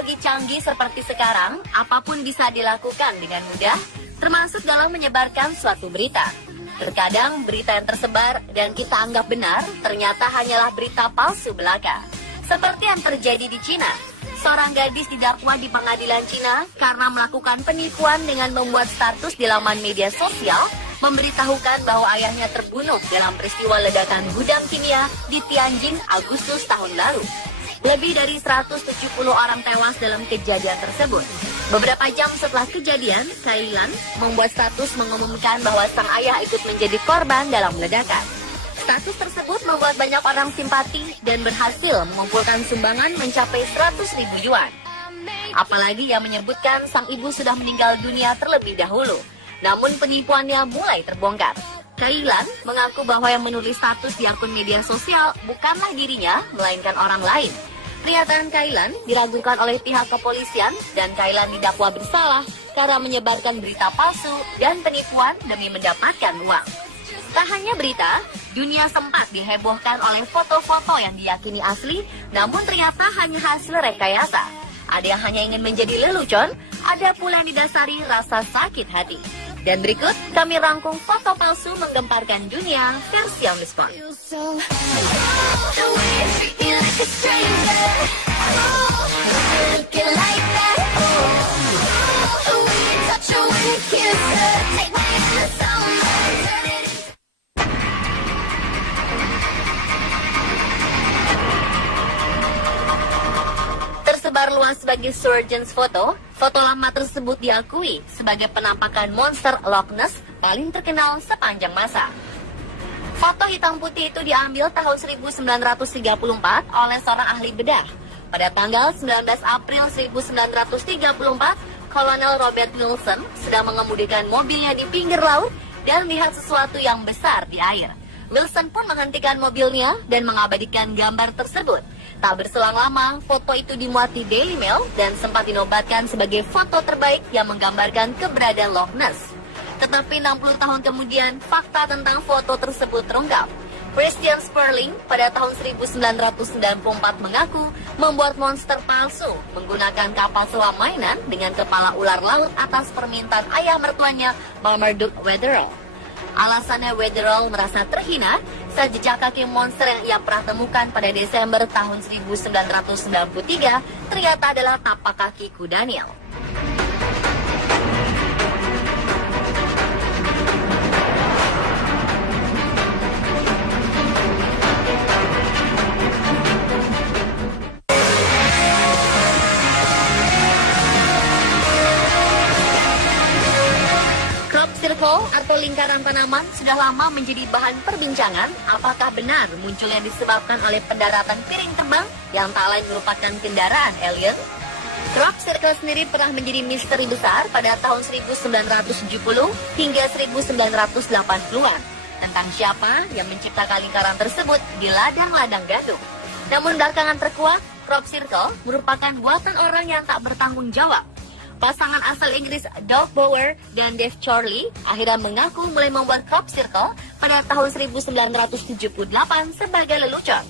teknologi canggih seperti sekarang, apapun bisa dilakukan dengan mudah, termasuk dalam menyebarkan suatu berita. Terkadang berita yang tersebar dan kita anggap benar, ternyata hanyalah berita palsu belaka. Seperti yang terjadi di Cina. Seorang gadis didakwa di pengadilan Cina karena melakukan penipuan dengan membuat status di laman media sosial, memberitahukan bahwa ayahnya terbunuh dalam peristiwa ledakan gudang kimia di Tianjin Agustus tahun lalu. Lebih dari 170 orang tewas dalam kejadian tersebut. Beberapa jam setelah kejadian, Kailan membuat status mengumumkan bahwa sang ayah ikut menjadi korban dalam ledakan. Status tersebut membuat banyak orang simpati dan berhasil mengumpulkan sumbangan mencapai 100.000 yuan. Apalagi yang menyebutkan sang ibu sudah meninggal dunia terlebih dahulu. Namun penipuannya mulai terbongkar. Kailan mengaku bahwa yang menulis status di akun media sosial bukanlah dirinya, melainkan orang lain. Pernyataan Kailan diragukan oleh pihak kepolisian dan Kailan didakwa bersalah karena menyebarkan berita palsu dan penipuan demi mendapatkan uang. Tak hanya berita, dunia sempat dihebohkan oleh foto-foto yang diyakini asli, namun ternyata hanya hasil rekayasa. Ada yang hanya ingin menjadi lelucon, ada pula yang didasari rasa sakit hati. Dan berikut kami rangkum foto palsu menggemparkan dunia versi on the spot. Tersebar luas sebagai surgeon's photo, foto lama tersebut diakui sebagai penampakan monster Loch Ness paling terkenal sepanjang masa. Foto hitam putih itu diambil tahun 1934 oleh seorang ahli bedah. Pada tanggal 19 April 1934, Kolonel Robert Wilson sedang mengemudikan mobilnya di pinggir laut dan melihat sesuatu yang besar di air. Wilson pun menghentikan mobilnya dan mengabadikan gambar tersebut. Tak berselang lama, foto itu dimuat di Daily Mail dan sempat dinobatkan sebagai foto terbaik yang menggambarkan keberadaan Loch Ness. Tetapi 60 tahun kemudian, fakta tentang foto tersebut terungkap. Christian Sperling pada tahun 1994 mengaku membuat monster palsu menggunakan kapal selam mainan dengan kepala ular laut atas permintaan ayah mertuanya, Marmaduke Wetherell. Alasannya Wetherell merasa terhina saat jejak kaki monster yang ia pernah temukan pada Desember tahun 1993 ternyata adalah tapak kaki Daniel. Atau lingkaran tanaman sudah lama menjadi bahan perbincangan. Apakah benar munculnya disebabkan oleh pendaratan piring terbang yang tak lain merupakan kendaraan alien? Crop circle sendiri pernah menjadi misteri besar pada tahun 1970 hingga 1980-an tentang siapa yang menciptakan lingkaran tersebut di ladang-ladang gandum. Namun belakangan terkuak, crop circle merupakan buatan orang yang tak bertanggung jawab. Pasangan asal Inggris Doug Bower dan Dave Chorley akhirnya mengaku mulai membuat crop circle pada tahun 1978 sebagai lelucon.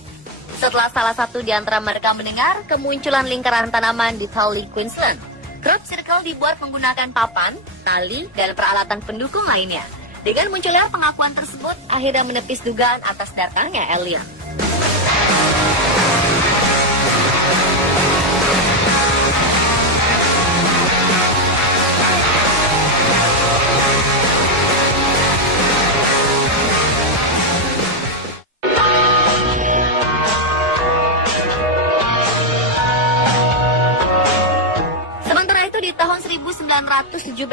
Setelah salah satu di antara mereka mendengar kemunculan lingkaran tanaman di Tully, Queensland. Crop circle dibuat menggunakan papan, tali, dan peralatan pendukung lainnya. Dengan munculnya pengakuan tersebut, akhirnya menepis dugaan atas datangnya alien. Tahun 1917,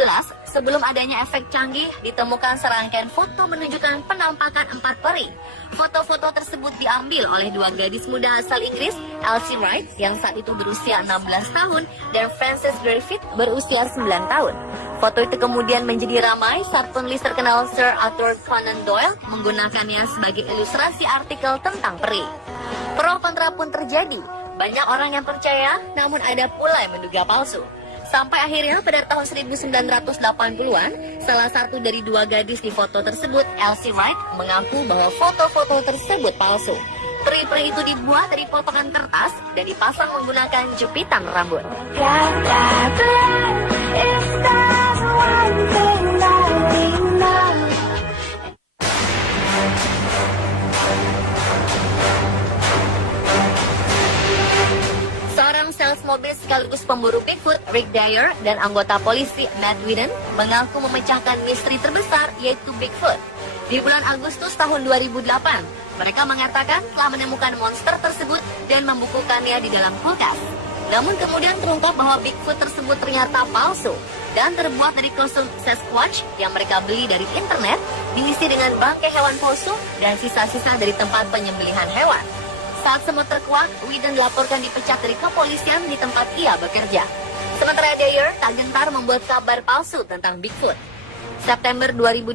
sebelum adanya efek canggih, ditemukan serangkaian foto menunjukkan penampakan 4 peri. Foto-foto tersebut diambil oleh dua gadis muda asal Inggris, Elsie Wright yang saat itu berusia 16 tahun dan Frances Griffith berusia 9 tahun. Foto itu kemudian menjadi ramai saat penulis terkenal Sir Arthur Conan Doyle menggunakannya sebagai ilustrasi artikel tentang peri. Pro kontra pun terjadi. Banyak orang yang percaya, namun ada pula yang menduga palsu. Sampai akhirnya pada tahun 1980-an, salah satu dari dua gadis di foto tersebut, Elsie Wright, mengaku bahwa foto-foto tersebut palsu. Peri-peri itu dibuat dari potongan kertas dan dipasang menggunakan jepitan rambut. Seorang sales mobil sekaligus pemburu Bigfoot, Rick Dyer, dan anggota polisi Matt Whedon mengaku memecahkan misteri terbesar yaitu Bigfoot. Di bulan Agustus tahun 2008, mereka mengatakan telah menemukan monster tersebut dan membukukannya di dalam kulkas. Namun kemudian terungkap bahwa Bigfoot tersebut ternyata palsu dan terbuat dari kostum Sasquatch yang mereka beli dari internet, diisi dengan bangkai hewan palsu dan sisa-sisa dari tempat penyembelihan hewan. Saat semua terkuak, Whedon dilaporkan dipecat dari kepolisian di tempat ia bekerja. Sementara Dyer tak gentar membuat kabar palsu tentang Bigfoot. September 2012,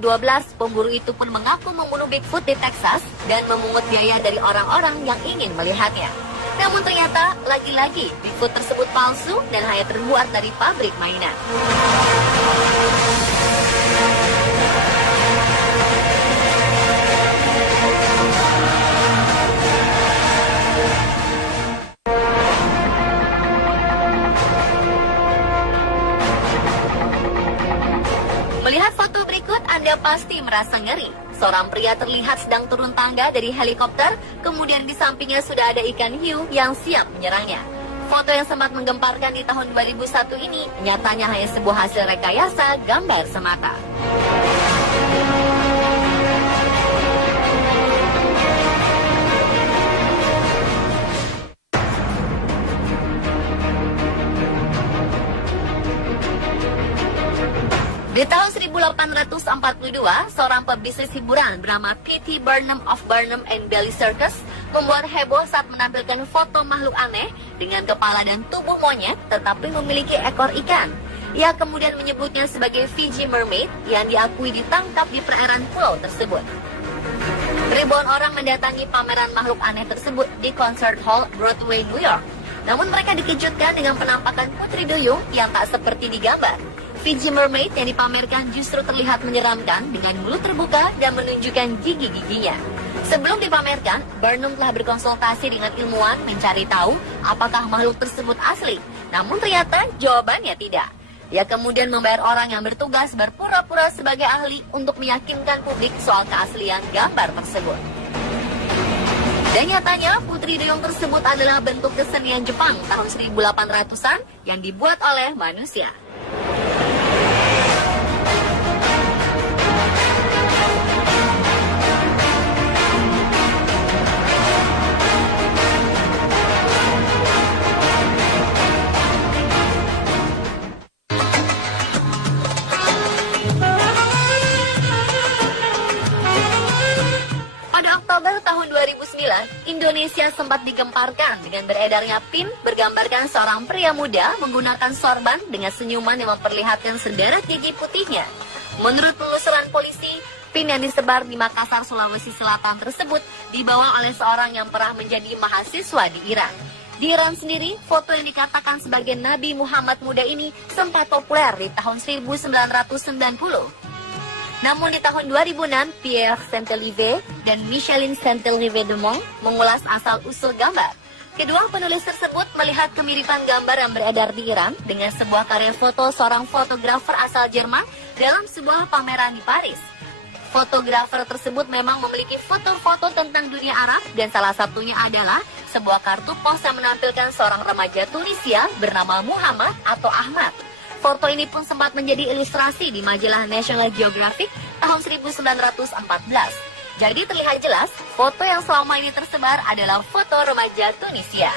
pemburu itu pun mengaku membunuh Bigfoot di Texas dan memungut biaya dari orang-orang yang ingin melihatnya. Namun ternyata, lagi-lagi, Bigfoot tersebut palsu dan hanya terbuat dari pabrik mainan. Melihat foto berikut, Anda pasti merasa ngeri. Seorang pria terlihat sedang turun tangga dari helikopter, kemudian di sampingnya sudah ada ikan hiu yang siap menyerangnya. Foto yang sempat menggemparkan di tahun 2001 ini, nyatanya hanya sebuah hasil rekayasa gambar semata. Di tahun 1842, seorang pebisnis hiburan bernama P.T. Barnum of Barnum and Bailey Circus membuat heboh saat menampilkan foto makhluk aneh dengan kepala dan tubuh monyet tetapi memiliki ekor ikan. Ia kemudian menyebutnya sebagai Fiji Mermaid yang diakui ditangkap di perairan pulau tersebut. Ribuan orang mendatangi pameran makhluk aneh tersebut di Concert Hall, Broadway, New York. Namun mereka dikejutkan dengan penampakan putri duyung yang tak seperti di gambar. Fiji Mermaid yang dipamerkan justru terlihat menyeramkan dengan mulut terbuka dan menunjukkan gigi-giginya. Sebelum dipamerkan, Barnum telah berkonsultasi dengan ilmuwan mencari tahu apakah makhluk tersebut asli. Namun ternyata jawabannya tidak. Ia kemudian membayar orang yang bertugas berpura-pura sebagai ahli untuk meyakinkan publik soal keaslian gambar tersebut. Dan nyatanya putri duyung tersebut adalah bentuk kesenian Jepang tahun 1800-an yang dibuat oleh manusia. Tahun 2009, Indonesia sempat digemparkan dengan beredarnya pin bergambarkan seorang pria muda menggunakan sorban dengan senyuman yang memperlihatkan sederet gigi putihnya. Menurut penelusuran polisi, pin yang disebar di Makassar, Sulawesi Selatan tersebut dibawa oleh seorang yang pernah menjadi mahasiswa di Iran. Di Iran sendiri, foto yang dikatakan sebagai Nabi Muhammad muda ini sempat populer di tahun 1990. Namun di tahun 2006, Pierre Saint-Elive dan Micheline Saint-Elive-Demont mengulas asal-usul gambar. Kedua penulis tersebut melihat kemiripan gambar yang beredar di Iran dengan sebuah karya foto seorang fotografer asal Jerman dalam sebuah pameran di Paris. Fotografer tersebut memang memiliki foto-foto tentang dunia Arab dan salah satunya adalah sebuah kartu pos yang menampilkan seorang remaja Tunisia bernama Muhammad atau Ahmad. Foto ini pun sempat menjadi ilustrasi di majalah National Geographic tahun 1914. Jadi terlihat jelas, foto yang selama ini tersebar adalah foto remaja Tunisia.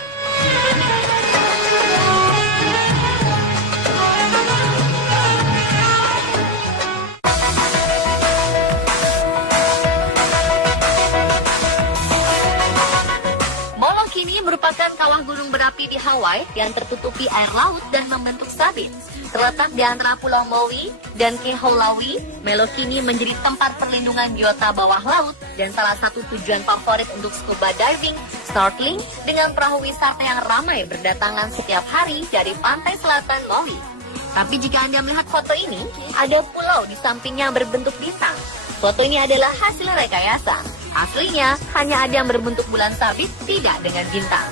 Molokini merupakan kawah gunung berapi di Hawaii yang tertutupi air laut dan membentuk sabit. Terletak di antara Pulau Maui dan Kehaulau, Molokini menjadi tempat perlindungan biota bawah laut dan salah satu tujuan favorit untuk scuba diving, snorkeling, dengan perahu wisata yang ramai berdatangan setiap hari dari pantai selatan Maui. Tapi jika Anda melihat foto ini, ada pulau di sampingnya berbentuk bintang. Foto ini adalah hasil rekayasa. Aslinya, hanya ada yang berbentuk bulan sabit, tidak dengan bintang.